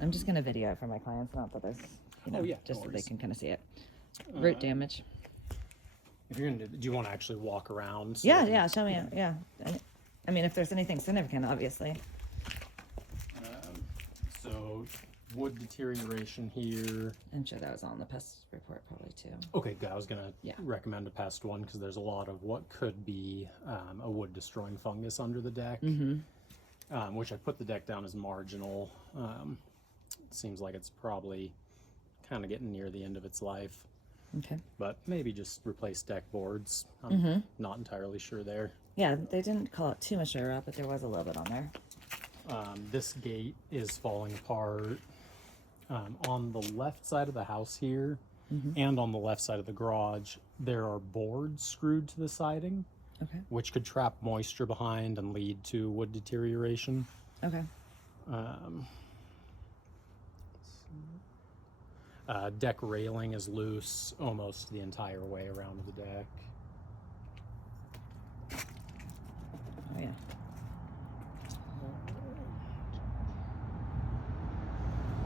I'm just gonna video it for my clients, not that there's, Oh, yeah, just no so they worries. can kind of see it. Root damage. If you're gonna, do you want to actually walk around? So Yeah, we can- yeah, show me. Yeah. I mean, if there's anything significant, obviously. So wood deterioration here. I'm sure that was on the pest report probably too. Okay, good. I was gonna Yeah. recommend a pest one because there's a lot of what could be a wood destroying fungus under the deck, which I put the deck down as marginal. It seems like it's probably kind of getting near the end of its life, Okay. but maybe just replace deck boards. I'm not entirely sure there. Yeah, they didn't call it too much dirt up, but there was a little bit on there. This gate is falling apart. On the left side of the house here and on the left side of the garage, there are boards screwed to the siding, Okay. which could trap moisture behind and lead to wood deterioration. Okay. Deck railing is loose almost the entire way around the deck. Oh yeah.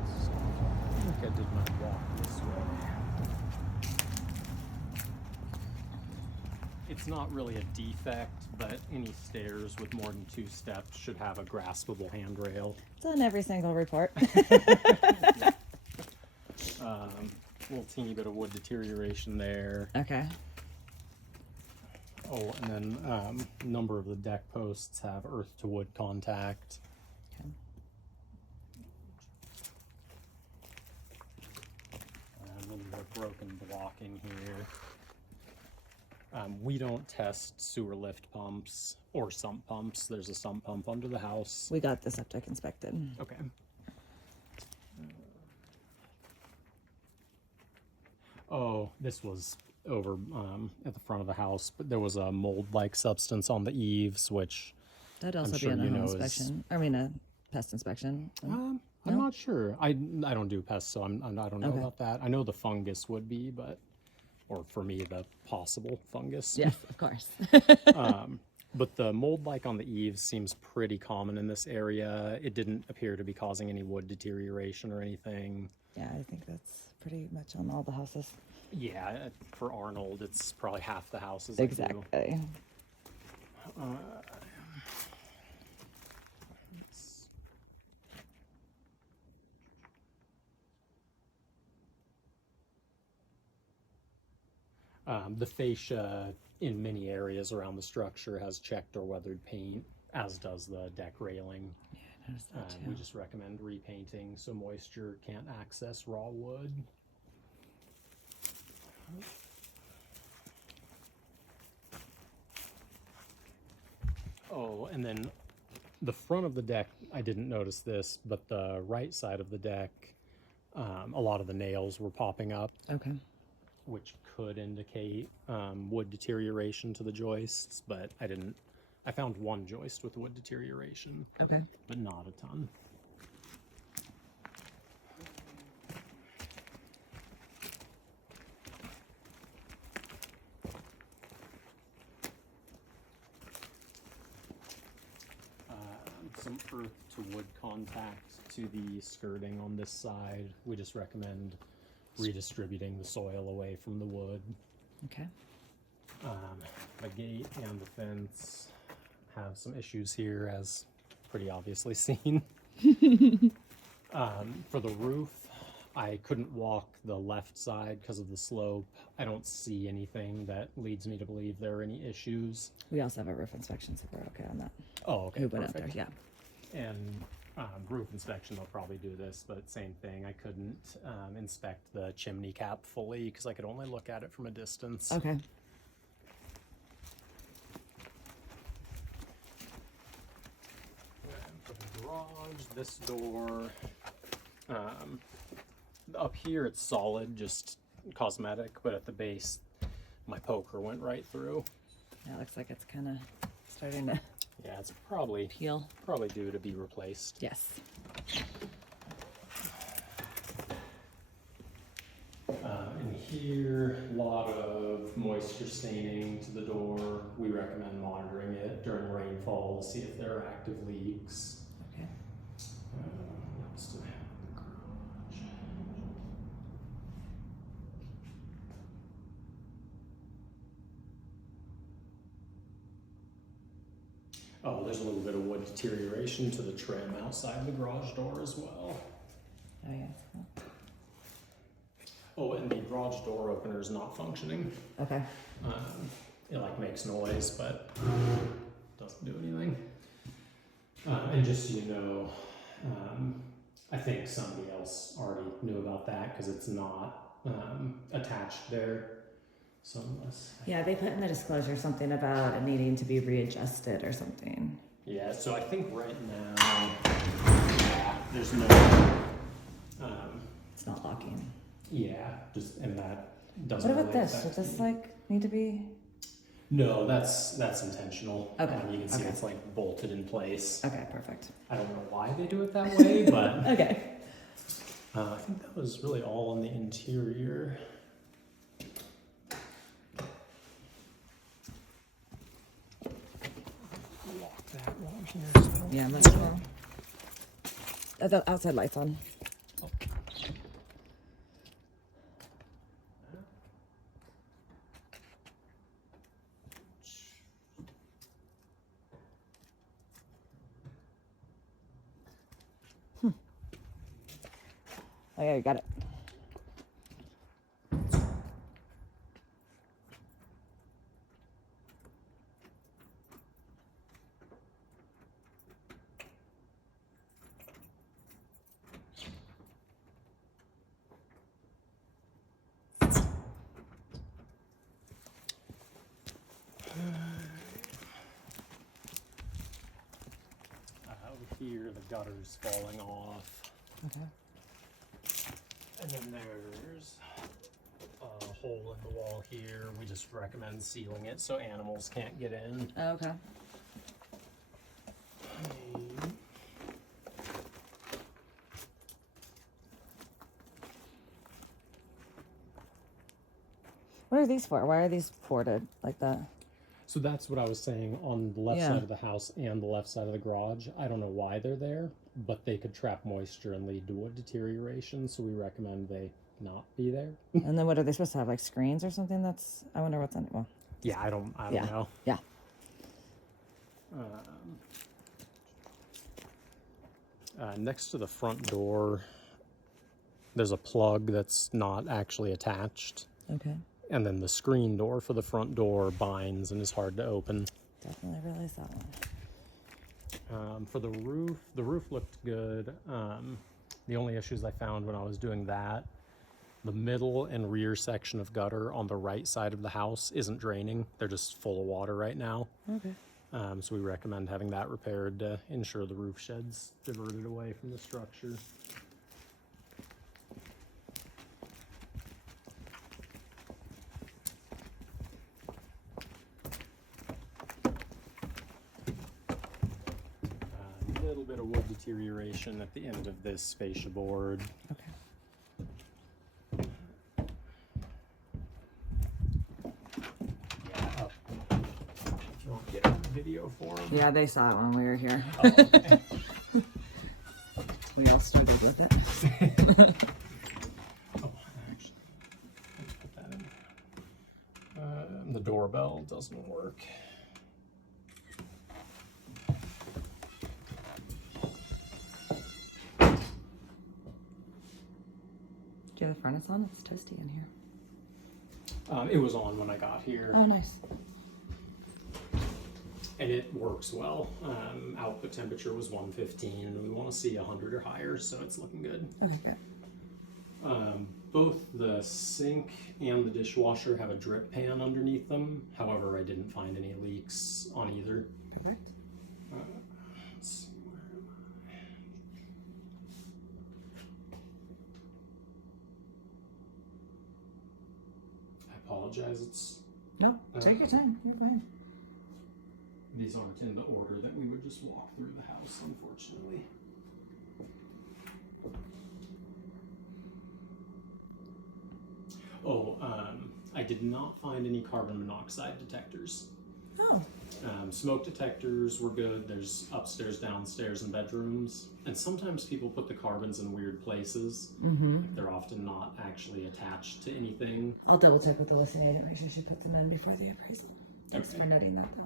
I think I did my walk this way. It's not really a defect, but any stairs with more than 2 steps should have a graspable handrail. It's on every single report. Little teeny bit of wood deterioration there. Okay. Oh, and then a number of the deck posts have earth to wood contact. Okay. A little bit of broken blocking here. We don't test sewer lift pumps or sump pumps. There's a sump pump under the house. We got the septic inspected. Okay. Oh, this was over at the front of the house, but there was a mold-like substance on the eaves, which That'd also sure be an you know inspection. I mean, a pest inspection. I'm No? not sure. I don't do pests, so I don't know Okay. about that. I know the fungus would be, but or for me the possible fungus. Yes, of course. But the mold-like on the eaves seems pretty common in this area. It didn't appear to be causing any wood deterioration or anything. Yeah, I think that's pretty much on all the houses. Yeah, for Arnold, it's probably half the houses. that do. Exactly. The fascia in many areas around the structure has checked or weathered paint, as does the deck railing. Yeah, I noticed that We too. just recommend repainting so moisture can't access raw wood. Oh, and then the front of the deck, I didn't notice this, but the right side of the deck, a lot of the nails were popping up, Okay. which could indicate wood deterioration to the joists, but I found one joist with wood deterioration, Okay. but not a ton. Some earth to wood contact to the skirting on this side. We just recommend redistributing the soil away from the wood. Okay. The gate and the fence have some issues here, as pretty obviously seen. For the roof, I couldn't walk the left side because of the slope. I don't see anything that leads me to believe there are any issues. We also have a roof inspection, so we're okay on that. Oh, okay, Who went out there? perfect. Yeah. And roof inspection, they'll probably do this, but same thing. I couldn't inspect the chimney cap fully because I could only look at it from a distance. Okay. And for the garage, this door, up here it's solid, just cosmetic, but at the base, my poker went right through. Yeah, it looks like it's kind of starting to Yeah, it's probably peel. due to be replaced. Yes. In here, a lot of moisture staining to the door. We recommend monitoring it during rainfall to see if there are active leaks. Okay. What else do I have in the Oh, there's a little bit of wood deterioration to the trim outside the garage door as well. Oh yeah. Cool. Oh, and the garage door opener is not functioning. Okay. It like makes noise, but doesn't do anything. And just so you know, I think somebody else already knew about that because it's not attached there. So unless Yeah, they put in the disclosure something about it needing to be readjusted or something. yeah, so I think right now there's no It's not locking. yeah, just and that doesn't. What about really this? affect Does this me. like need to be? No, that's intentional. Okay, You can see okay. it's like bolted in place. Okay, perfect. I don't know why they do it that way, but Okay. I think that was really all on the interior. Lock that one here. So Yeah, might as well. The outside lights on. Oh yeah, you got it. over here, the gutter's falling off. Okay. And then there's a hole in the wall here. We just recommend sealing it so animals can't get in. Okay. What are these for? Why are these boarded like that? So that's what I was saying on the left Yeah. side of the house and the left side of the garage. I don't know why they're there, but they could trap moisture and lead to wood deterioration, so we recommend they not be there. And then what are they supposed to have? Like screens or something? That's I wonder what's on it. Well, Yeah, I don't Yeah. know. yeah. Next to the front door, there's a plug that's not actually attached. Okay. And then the screen door for the front door binds and is hard to open. Definitely realize that one. For the roof looked good. The only issues I found when I was doing that, the middle and rear section of gutter on the right side of the house isn't draining. They're just full of water right now. Okay. So we recommend having that repaired to ensure the roof shed's diverted away from the structure. A little bit of wood deterioration at the end of this fascia board. Okay. Yeah, up. If you want to get a video for them. Yeah, they saw it when we were here. Oh, okay. We all struggled with it. Oh, actually, let's put that in. The doorbell doesn't work. Do you have the furnace on? It's toasty in here. It was on when I got here, Oh, nice. and it works well. Output temperature was 115, and we want to see 100 or higher, so it's looking good. Okay, good. Both the sink and the dishwasher have a drip pan underneath them. However, I didn't find any leaks on either. Perfect. Let's see, where am I apologize. It's No, take your time. You're fine. these aren't in the order that we would just walk through the house, unfortunately. Oh, I did not find any carbon monoxide detectors. Oh, Smoke detectors were good. There's upstairs, downstairs, and bedrooms. And sometimes people put the carbons in weird places. mm-hmm. They're often not actually attached to anything. I'll double check with the listing agent. Make sure she puts them in before the appraisal. Thanks Okay. for noting that, though.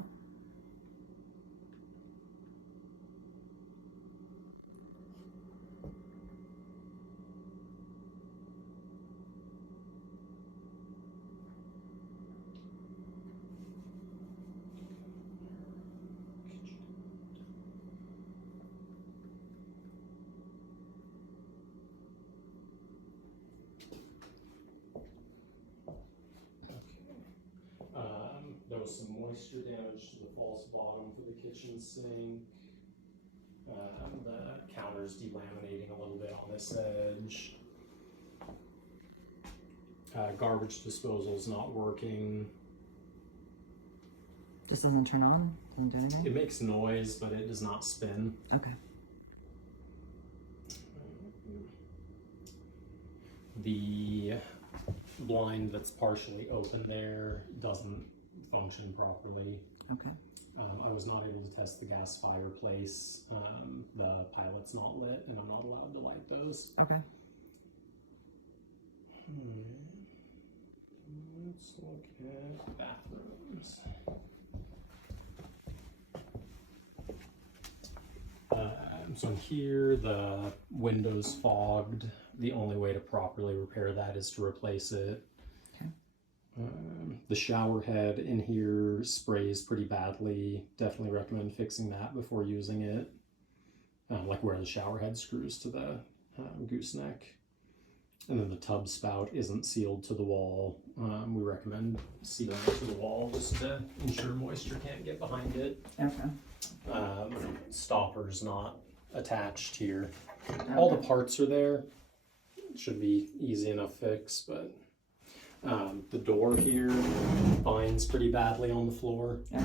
shows some moisture damage to the false bottom for the kitchen sink. The counter's delaminating a little bit on this edge. Garbage disposal's not working. Just doesn't turn on? Doesn't do anything? It makes noise, but it does not spin. Okay. The blind that's partially open there doesn't function properly. Okay. I was not able to test the gas fireplace. The pilot's not lit, and I'm not allowed to light those. Okay. Let's look at bathrooms. So in here, the window's fogged. The only way to properly repair that is to replace it. Okay. The shower head in here sprays pretty badly. Definitely recommend fixing that before using it. Like where the shower head screws to the gooseneck. And then the tub spout isn't sealed to the wall. We recommend sealing it to the wall just to ensure moisture can't get behind it. Okay. Stopper's not attached here. Okay. All the parts are there. Should be easy enough fix, but the door here binds pretty badly on the floor. Okay.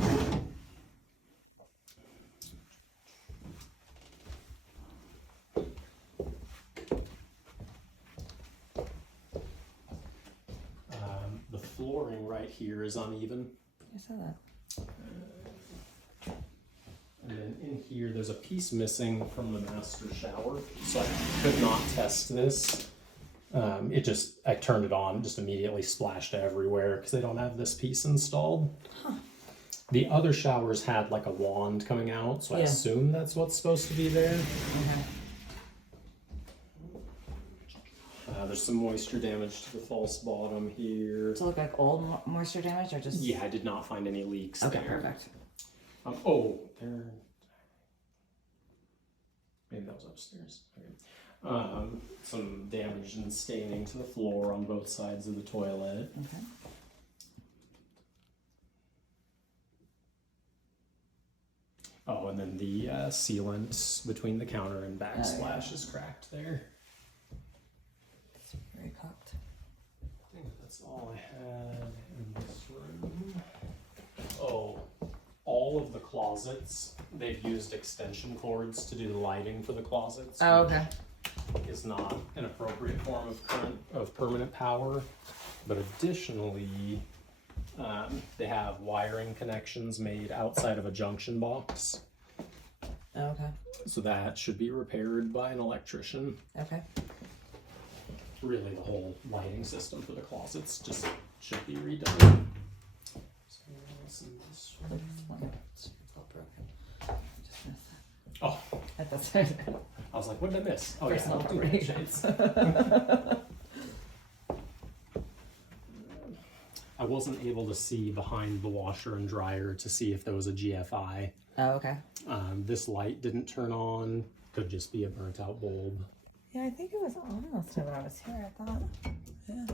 The flooring right here is uneven. I saw that. And then in here, there's a piece missing from the master shower, so I could not test this. I turned it on, just immediately splashed everywhere because they don't have this piece installed. Huh. The other showers had like a wand coming out, so I Yeah. assume that's what's supposed to be there. Okay. There's some moisture damage to the false bottom here. Does it look like old moisture damage or just? Yeah, I did not find any leaks Okay, there. perfect. There. Maybe that was upstairs. Okay. Some damage and staining to the floor on both sides of the toilet. Okay. Oh, and then the sealant between the counter and backsplash is cracked there. It's very cocked. I think that's all I had in this room. Oh, all of the closets, they've used extension cords to do the lighting for the closets. Oh, okay. Which is not an appropriate form of permanent power. But additionally, they have wiring connections made outside of a junction box. Oh, okay. So that should be repaired by an electrician. Okay. Really, the whole lighting system for the closets just should be redone. So what else in this room? This one, it's all broken. Just missed that. Oh, That's it. I was like, what did I miss? Oh, Personal yeah, appropriations. I wasn't able to see behind the washer and dryer to see if there was a GFI. Oh, okay. This light didn't turn on. Could just be a burnt out bulb. Yeah, I think it was on most of when I was here. I thought. Yeah.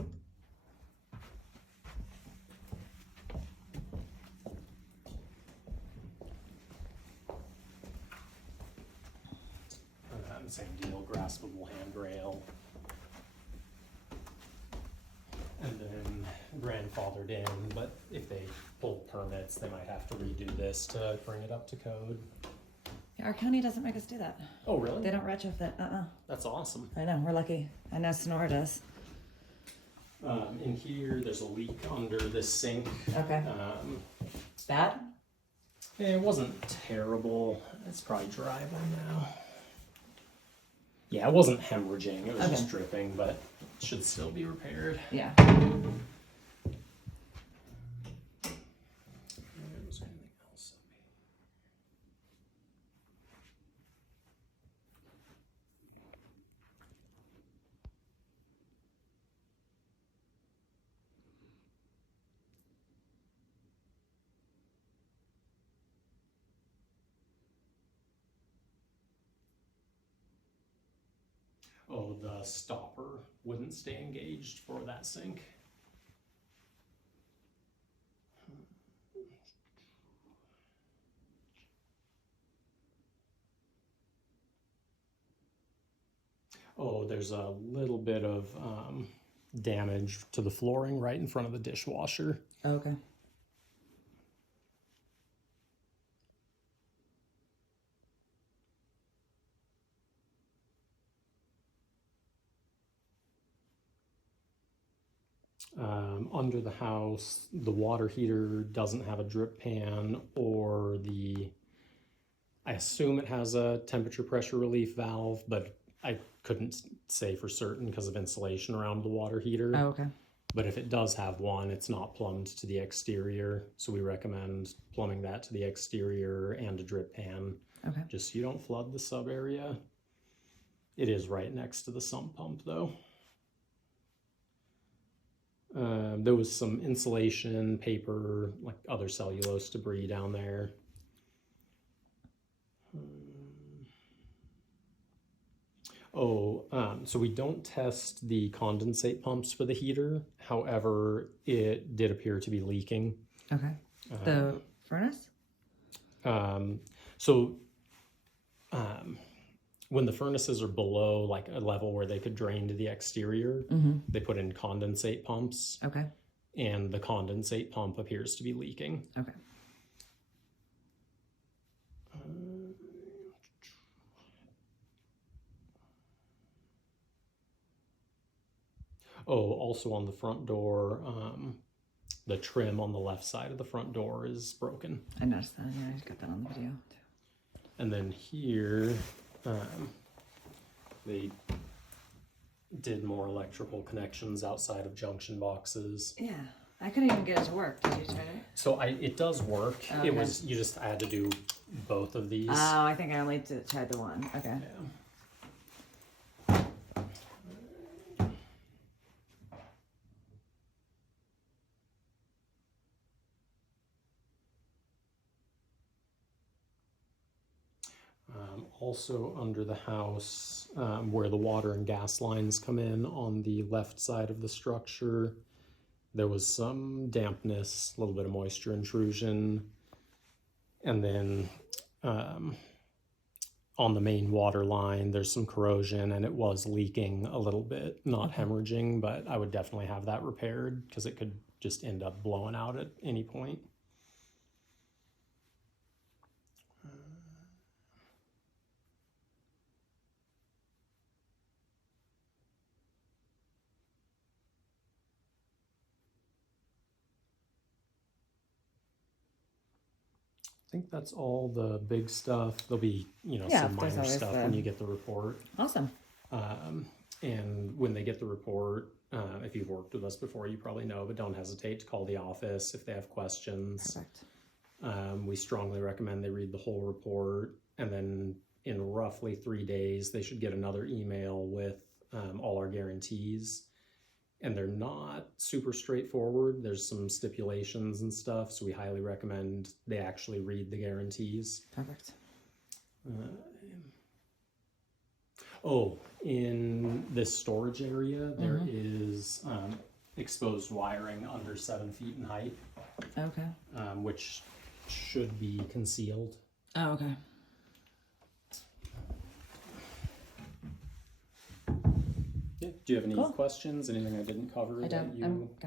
Same deal, graspable handrail. And then grandfathered in, but if they pull permits, they might have to redo this to bring it up to code. Yeah, our county doesn't make us do that. Oh, really? They don't retrofit. That's awesome. I know. We're lucky. I know Sonora does. In here, there's a leak under this sink. Okay. Bad? It wasn't terrible. It's probably dry by now. Yeah, it wasn't hemorrhaging. It was just dripping, but it should still be repaired. Yeah. Was there anything else? Oh, the stopper wouldn't stay engaged for that sink. Oh, there's a little bit of damage to the flooring right in front of the dishwasher. Okay. Under the house, the water heater doesn't have a drip pan or I assume it has a temperature pressure relief valve, but I couldn't say for certain because of insulation around the water heater. Oh, okay. But if it does have one, it's not plumbed to the exterior. So we recommend plumbing that to the exterior and a drip pan, Okay. just so you don't flood the sub area. It is right next to the sump pump though. There was some insulation, paper, like other cellulose debris down there. So we don't test the condensate pumps for the heater. However, it did appear to be leaking. Okay. The furnace? When the furnaces are below like a level where they could drain to the exterior, they put in condensate pumps. Okay. And the condensate pump appears to be leaking. Okay. Also on the front door, the trim on the left side of the front door is broken. I noticed that. Yeah, I got that on the video too. And then here, they did more electrical connections outside of junction boxes. Yeah. I couldn't even get it to work. Did you try it? So it does work. Okay. I had to do both of these. Oh, I think I only tried the one. Okay. Yeah. Also under the house, where the water and gas lines come in on the left side of the structure, there was some dampness, a little bit of moisture intrusion. And then on the main water line, there's some corrosion and it was leaking a little bit, not hemorrhaging, but I would definitely have that repaired because it could just end up blowing out at any point. I think that's all the big stuff. There'll be, some there's minor always stuff when you get the report. Awesome. And when they get the report, if you've worked with us before, you probably know, but don't hesitate to call the office if they have questions. Perfect. We strongly recommend they read the whole report, and then in roughly 3 days, they should get another email with all our guarantees. And they're not super straightforward. There's some stipulations and stuff, so we highly recommend they actually read the guarantees. Perfect. In this storage area, there is exposed wiring under 7 feet in height, Okay. which should be concealed. Oh, okay. Yeah. Do you have any Cool. questions? Anything I didn't cover? I that don't. you... I'm